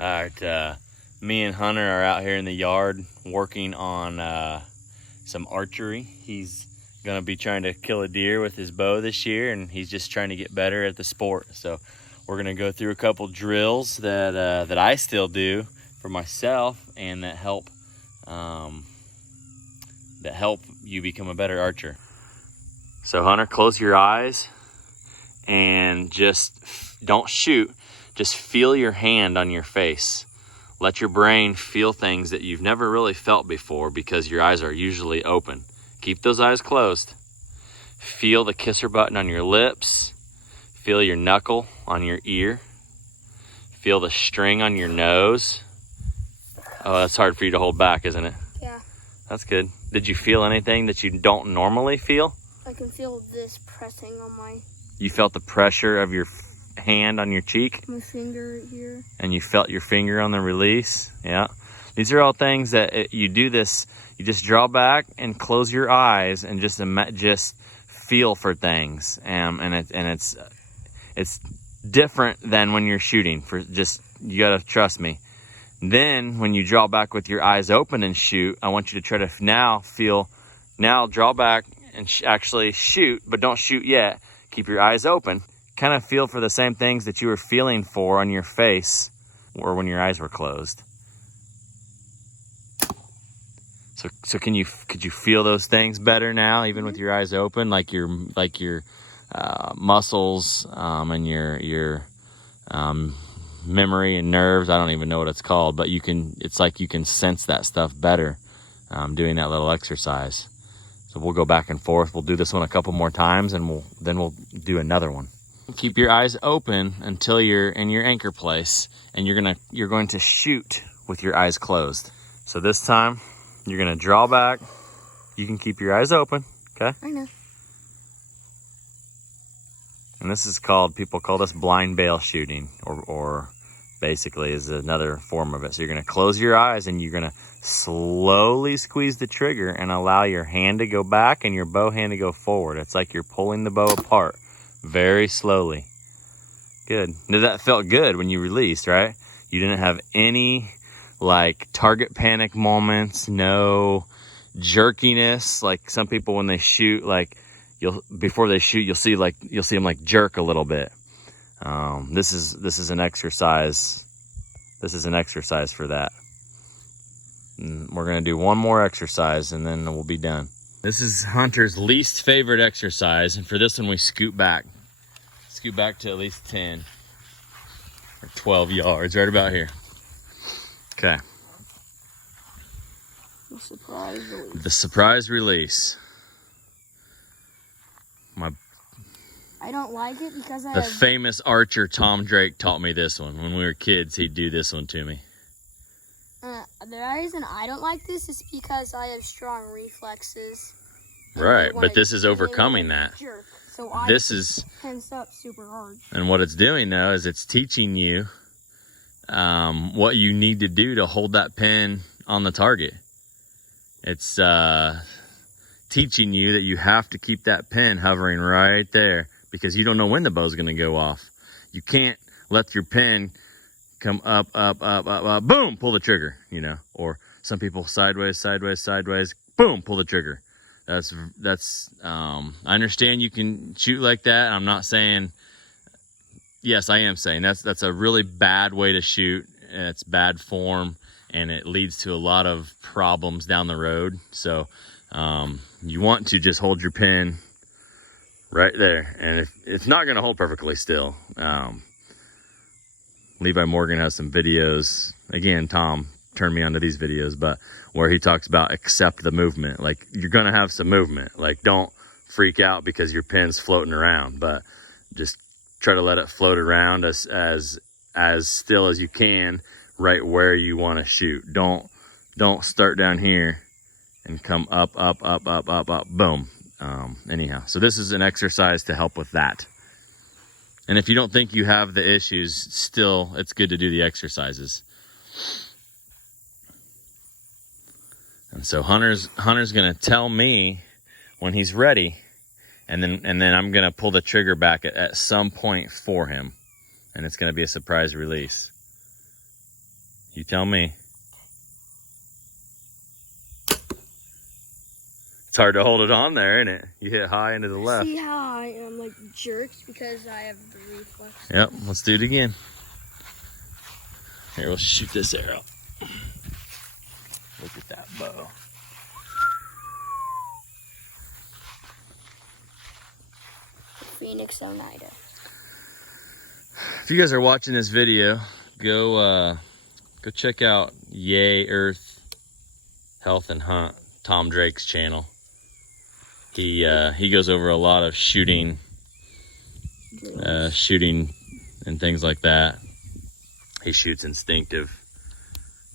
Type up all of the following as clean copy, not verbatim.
All right, me and Hunter are out here in the yard working on some archery. He's gonna be trying to kill a deer with his bow this year, and he's just trying to get better at the sport. So we're gonna go through a couple drills that I still do for myself, and that help you become a better archer. So Hunter, close your eyes and just don't shoot. Just feel your hand on your face. Let your brain feel things that you've never really felt before because your eyes are usually open. Keep those eyes closed. Feel the kisser button on your lips. Feel your knuckle on your ear. Feel the string on your nose. Oh, that's hard for you to hold back, isn't it? Yeah. That's good. Did you feel anything that you don't normally feel? I can feel this pressing on my... You felt the pressure of your hand on your cheek? My finger here. And you felt your finger on the release? Yeah. These are all things that you do this, you just draw back and close your eyes and just feel for things. And it's different than when you're shooting. You gotta trust me. Then when you draw back with your eyes open and shoot, I want you to try to now draw back and actually shoot, but don't shoot yet. Keep your eyes open. Kind of feel for the same things that you were feeling for on your face or when your eyes were closed. So could you feel those things better now, even with your eyes open, like your muscles and your memory and nerves? I don't even know what it's called, but it's like you can sense that stuff better doing that little exercise. So we'll go back and forth. We'll do this one a couple more times, and then we'll do another one. Keep your eyes open until you're in your anchor place, and you're going to shoot with your eyes closed. So this time you're gonna draw back. You can keep your eyes open, okay? I know. And this is people call this blind bale shooting, or basically is another form of it. So you're gonna close your eyes and you're gonna slowly squeeze the trigger and allow your hand to go back and your bow hand to go forward. It's like you're pulling the bow apart very slowly. Good. That felt good when you released, right? You didn't have any like target panic moments, no jerkiness. Like some people when they shoot, like before they shoot, you'll see them like jerk a little bit. This is an exercise. This is an exercise for that. And we're gonna do one more exercise and then we'll be done. This is Hunter's least favorite exercise, and for this one we scoot back to at least 10 or 12 yards, right about here. Okay. The surprise release. The surprise release. I don't like it because the famous archer Tom Drake taught me this one. When we were kids, he'd do this one to me. The reason I don't like this is because I have strong reflexes. Right, but this is overcoming that. Jerk, so I tense up super hard. And what it's doing though is it's teaching you what you need to do to hold that pin on the target. It's teaching you that you have to keep that pin hovering right there because you don't know when the bow's going to go off. You can't let your pin come up, boom, pull the trigger, or some people sideways, boom, pull the trigger. That's I understand you can shoot like that. I'm not saying, yes, I am saying that's a really bad way to shoot. It's bad form and it leads to a lot of problems down the road. So you want to just hold your pin right there. And if it's not going to hold perfectly still, Levi Morgan has some videos. Again, Tom turned me onto these videos, but where he talks about accept the movement. Like you're going to have some movement. Like don't freak out because your pin's floating around, but just try to let it float around as still as you can right where you want to shoot. Don't start down here and come up, boom. Anyhow, so this is an exercise to help with that. And if you don't think you have the issues, still, it's good to do the exercises. And so Hunter's gonna tell me when he's ready, and then I'm gonna pull the trigger back at some point for him, and it's gonna be a surprise release. You tell me. It's hard to hold it on there, isn't it? You hit high into the left. See how I am like jerked because I have the reflex? Yep, let's do it again. Here, we'll shoot this arrow. Look at that bow. Phoenix Oneida. If you guys are watching this video, go check out Yay Earth Health and Hunt, Tom Drake's channel. He goes over a lot of shooting and things like that. He shoots instinctive,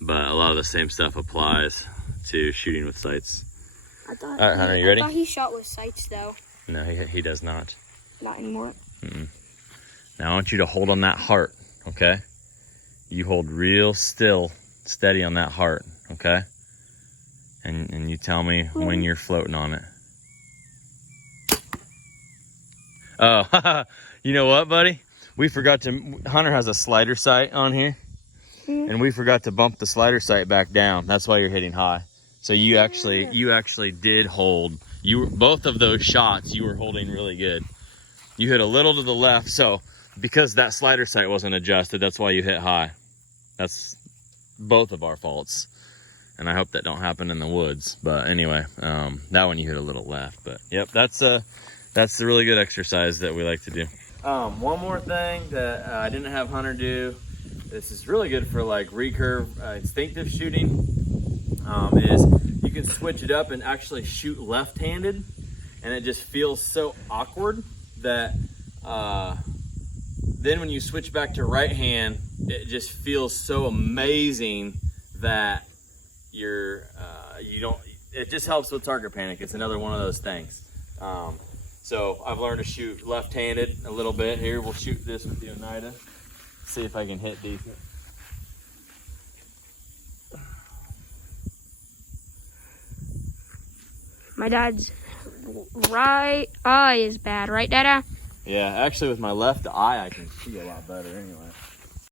but a lot of the same stuff applies to shooting with sights. I thought. All right, Hunter, you ready? I thought he shot with sights though. No, he does not. Not anymore. Mm-mm. Now I want you to hold on that heart, okay? You hold real still, steady on that heart, okay? And you tell me when you're floating on it. Oh, you know what, buddy? We forgot to, Hunter has a slider sight on here, and we forgot to bump the slider sight back down. That's why you're hitting high. So you actually did hold, both of those shots, you were holding really good. You hit a little to the left, so because that slider sight wasn't adjusted, that's why you hit high. That's both of our faults. And I hope that don't happen in the woods. But anyway, that one you hit a little left. But yep, that's a really good exercise that we like to do. One more thing that I didn't have Hunter do. This is really good for like recurve instinctive shooting. Is you can switch it up and actually shoot left-handed, and it just feels so awkward that then when you switch back to right hand, it just feels so amazing that it just helps with target panic. It's another one of those things. So I've learned to shoot left-handed a little bit. Here, we'll shoot this with the Oneida. See if I can hit decent. My dad's right eye is bad, right, Dada? Yeah, actually with my left eye, I can see a lot better anyway.